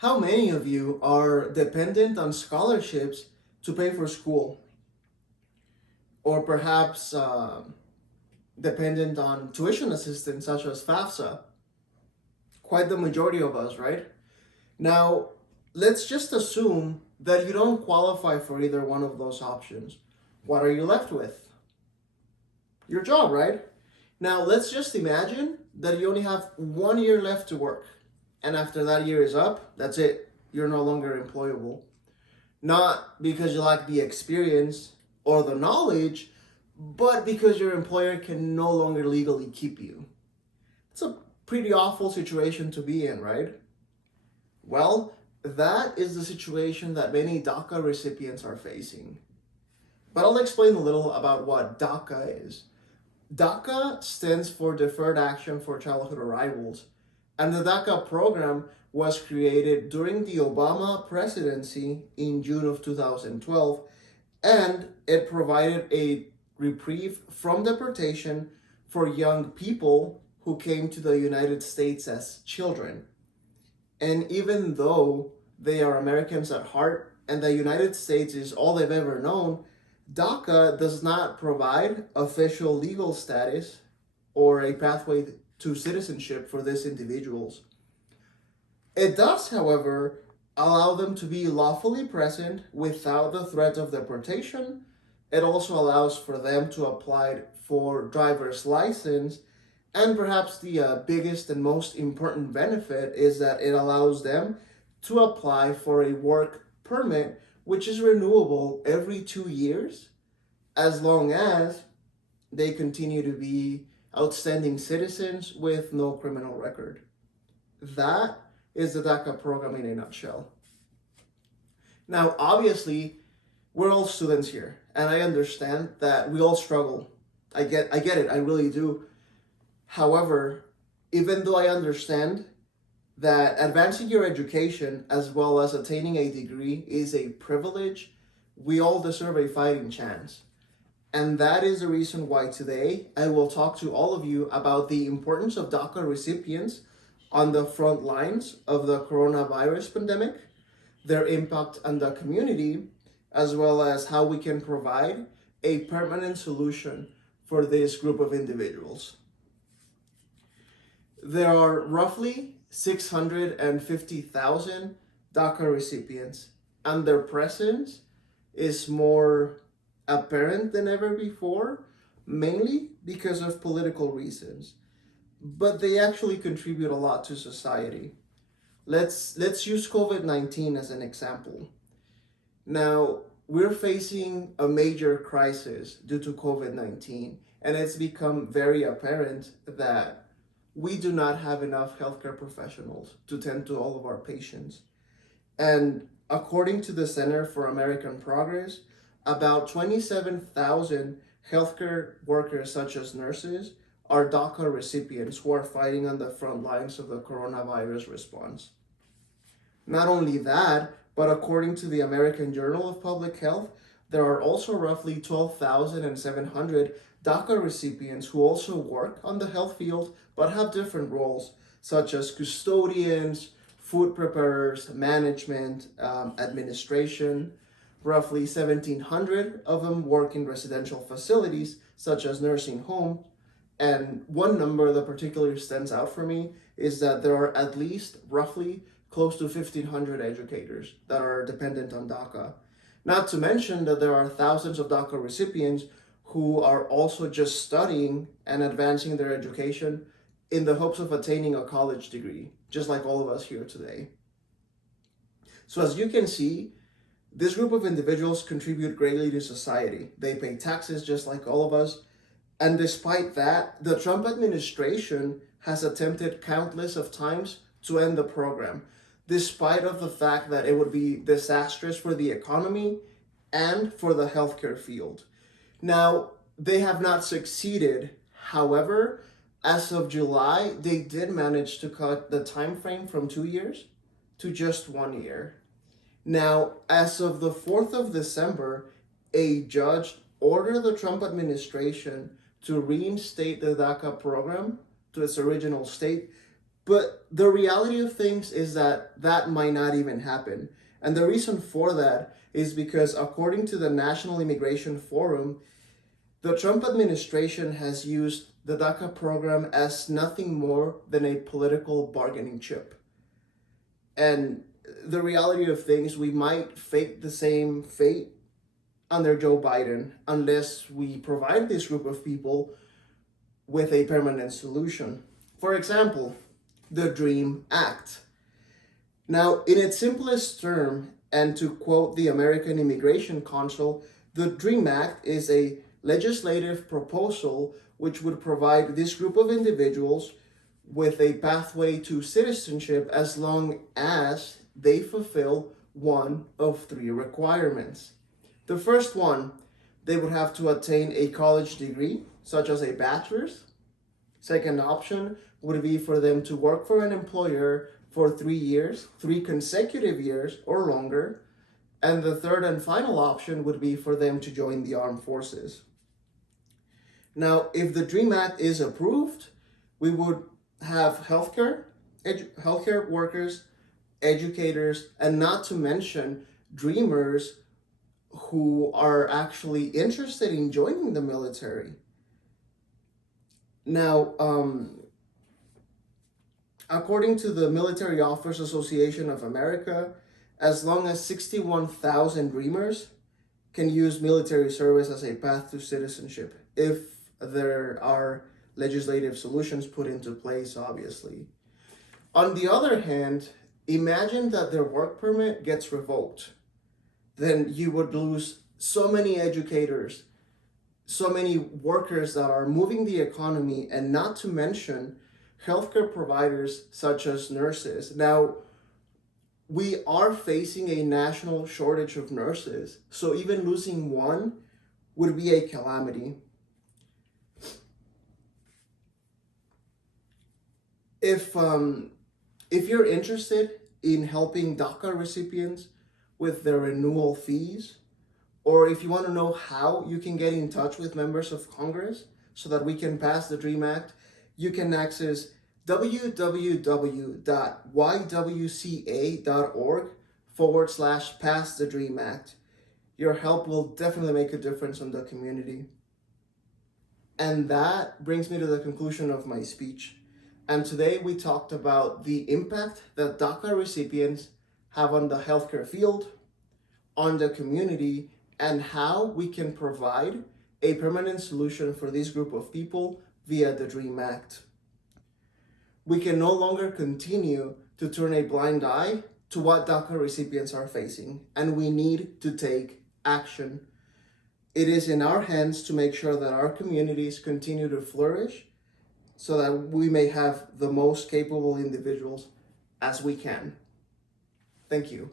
How many of you are dependent on scholarships to pay for school? Or perhaps dependent on tuition assistance such as FAFSA? Quite the majority of us, right? Now, let's just assume that you don't qualify for either one of those options. What are you left with? Your job, right? Now, let's just imagine that you only have 1 year left to work. And after that year is up, that's it. You're no longer employable. Not because you lack the experience or the knowledge, but because your employer can no longer legally keep you. It's a pretty awful situation to be in, right? Well, that is the situation that many DACA recipients are facing. But I'll explain a little about what DACA is. DACA stands for Deferred Action for Childhood Arrivals, and the DACA program was created during the Obama presidency in June of 2012, and it provided a reprieve from deportation for young people who came to the United States as children. And even though they are Americans at heart and the United States is all they've ever known, DACA does not provide official legal status or a pathway to citizenship for these individuals. It does, however, allow them to be lawfully present without the threat of deportation. It also allows for them to apply for driver's license, and perhaps the biggest and most important benefit is that it allows them to apply for a work permit, which is renewable every 2 years, as long as they continue to be outstanding citizens with no criminal record. That is the DACA program in a nutshell. Now, obviously, we're all students here, and I understand that we all struggle. I get it, I really do. However, even though I understand that advancing your education as well as attaining a degree is a privilege, we all deserve a fighting chance. And that is the reason why today I will talk to all of you about the importance of DACA recipients on the front lines of the coronavirus pandemic, their impact on the community, as well as how we can provide a permanent solution for this group of individuals. There are roughly 650,000 DACA recipients, and their presence is more apparent than ever before, mainly because of political reasons. But they actually contribute a lot to society. Let's use COVID-19 as an example. Now, we're facing a major crisis due to COVID-19, and it's become very apparent that we do not have enough healthcare professionals to tend to all of our patients. And according to the Center for American Progress, about 27,000 healthcare workers, such as nurses, are DACA recipients who are fighting on the front lines of the coronavirus response. Not only that, but according to the American Journal of Public Health, there are also roughly 12,700 DACA recipients who also work on the health field but have different roles, such as custodians, food preparers, management, administration. Roughly 1,700 of them work in residential facilities, such as nursing home. And one number that particularly stands out for me is that there are at least roughly close to 1,500 educators that are dependent on DACA. Not to mention that there are thousands of DACA recipients who are also just studying and advancing their education in the hopes of attaining a college degree, just like all of us here today. So as you can see, this group of individuals contribute greatly to society. They pay taxes just like all of us. And despite that, the Trump administration has attempted countless of times to end the program, despite of the fact that it would be disastrous for the economy and for the healthcare field. Now, they have not succeeded. However, as of July, they did manage to cut the time frame from 2 years to just 1 year. Now, as of the 4th of December, a judge ordered the Trump administration to reinstate the DACA program to its original state, But the reality of things is that that might not even happen. And the reason for that is because, according to the National Immigration Forum, the Trump administration has used the DACA program as nothing more than a political bargaining chip. And the reality of things, we might face the same fate under Joe Biden unless we provide this group of people with a permanent solution. For example, the DREAM Act. Now, in its simplest term, and to quote the American Immigration Council, the DREAM Act is a legislative proposal which would provide this group of individuals with a pathway to citizenship as long as they fulfill one of three requirements. The first one, they would have to attain a college degree, such as a bachelor's. Second option would be for them to work for an employer for 3 years, 3 consecutive years or longer. And the third and final option would be for them to join the armed forces. Now, if the DREAM Act is approved, we would have healthcare workers, educators, and not to mention dreamers who are actually interested in joining the military. Now, according to the Military Officers Association of America, as long as 61,000 dreamers can use military service as a path to citizenship, if there are legislative solutions put into place, obviously. On the other hand, imagine that their work permit gets revoked. Then you would lose so many educators, so many workers that are moving the economy, and not to mention healthcare providers such as nurses. Now, we are facing a national shortage of nurses, so even losing one would be a calamity. If you're interested in helping DACA recipients with their renewal fees, or if you want to know how you can get in touch with members of Congress so that we can pass the DREAM Act, you can access www.ywca.org/pass the DREAM Act. Your help will definitely make a difference in the community. And that brings me to the conclusion of my speech. And today we talked about the impact that DACA recipients have on the healthcare field, on the community, and how we can provide a permanent solution for this group of people via the DREAM Act. We can no longer continue to turn a blind eye to what DACA recipients are facing, and we need to take action. It is in our hands to make sure that our communities continue to flourish so that we may have the most capable individuals as we can. Thank you.